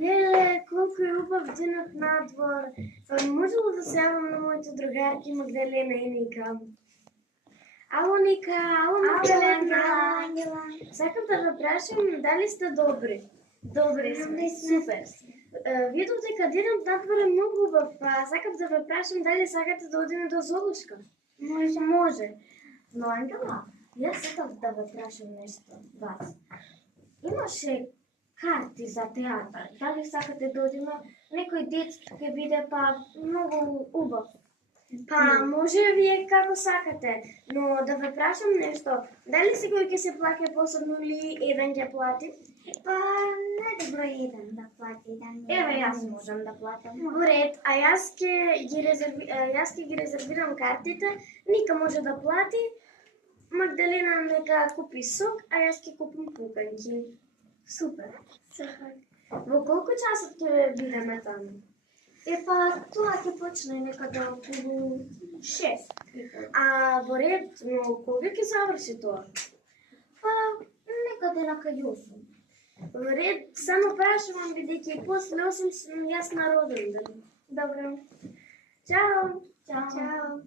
Леле, колку е убав денот надвор. Па можело да се јавам на моите другарки Магдалена и Ника. Ало Ника, ало Магдалена. Сакам да ве прашам дали сте добри? Добри сме, супер. Видов дека денот надвор е многу убав, па сакам да ве прашам дали сакате да одиме до золушка? Може. Но Ангела, јас сакам да ве прашам нешто вас. Имаше карти за театар. Дали сакате да одиме? Некој детски ќе биде па многу убав. Па може вие како сакате, но да ве прашам нешто. Дали секој ќе се плаќа посебно или еден ќе плати? Па најдобро еден да плати, Еве јас можам да платам. Во ред, а јас ќе ги резервирам картите, Ника може да плати, Магдалена нека купи сок, а јас ќе купам куканки. Супер. Во колку часот ќе бидеме таму? Епа, тоа ќе почне некаде околу 6. А во ред, но кога ќе заврши тоа? Па, некаде на кај 8. Во ред, само прашувам бидејќи после 8 сум јас на роден ден. Добро. Чао. Чао.